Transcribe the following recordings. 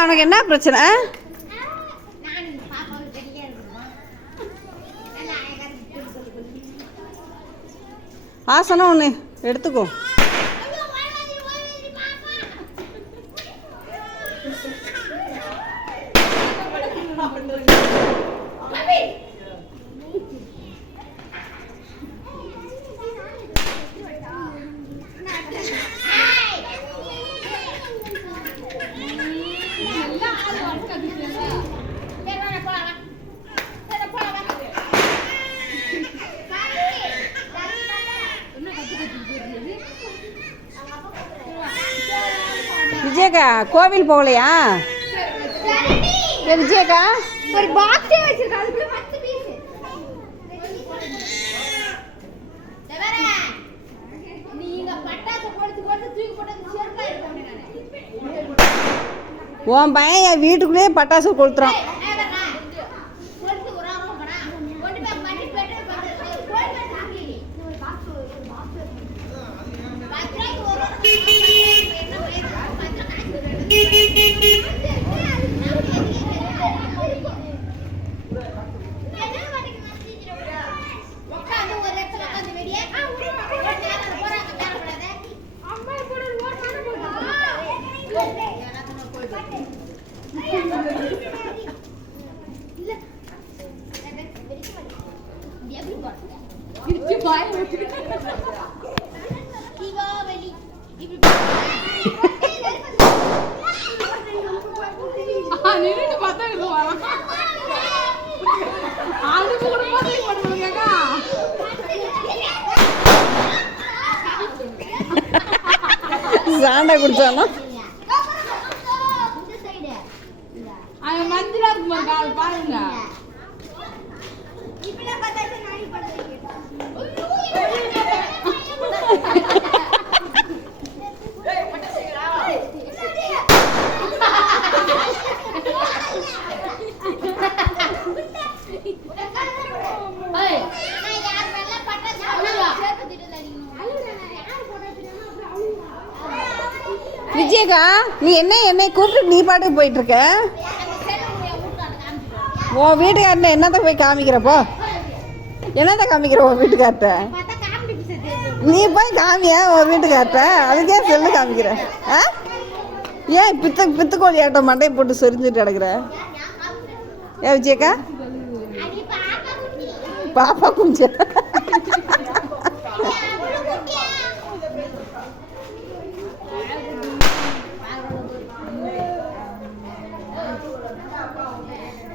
அவனுக்கு என்ன பிரச்சனை? ஆசனம் ஒன்று எடுத்துக்கோ. விஜயக்கா கோவில் போகலையா? விஜயக்கா ஒரு பாக்ஸே வச்சிருக்கா, அதுக்குள்ள 10 பீஸ். நீங்க பட்டாசு போட்டு தூக்கி போட்டு சேர்க்கா இருக்கோம். உன் பையன் என் வீட்டுக்குள்ளேயே பட்டாசு கொளுத்துறான். சாண்டா குடிச்சானா பாருங்க. விஜயக்கா நீ என்னை கூப்பிட்டு நீ பாட்டுக்கு போயிட்டு இருக்க. உன் வீட்டுக்கார்ட்ட என்னத்தை போய் காமிக்கிறப்போ? என்னத்தை காமிக்கிற உன் வீட்டுக்கார்ட்ட? நீ போய் காமியா உன் வீட்டுக்கார்ட்ட? அதுக்கே செல்லு காமிக்கிற. ஏன் பித்துக்கோழி ஆட்டம் மண்டையை போட்டு சொரிஞ்சுட்டு கிடக்குற? ஏன் விஜயக்கா பாப்பா குஞ்ச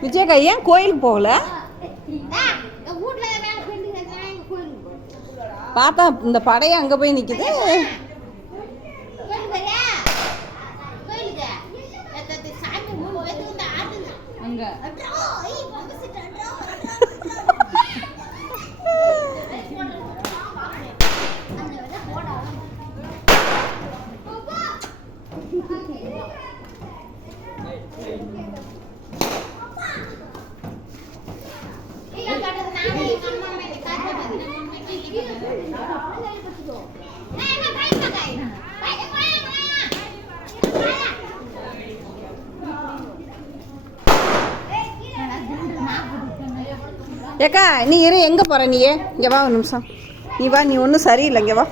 விஜயக்கா ஏன் கோயிலுக்கு போகல? பார்த்தா இந்த படையை அங்கே போய் நிற்குது. ஏக்கா நீ இரு, எங்கே போகிற? நீ இங்கே வா ஒரு நிமிஷம். நீ வா, நீ ஒன்றும் சரியில்லை, இங்கே வா.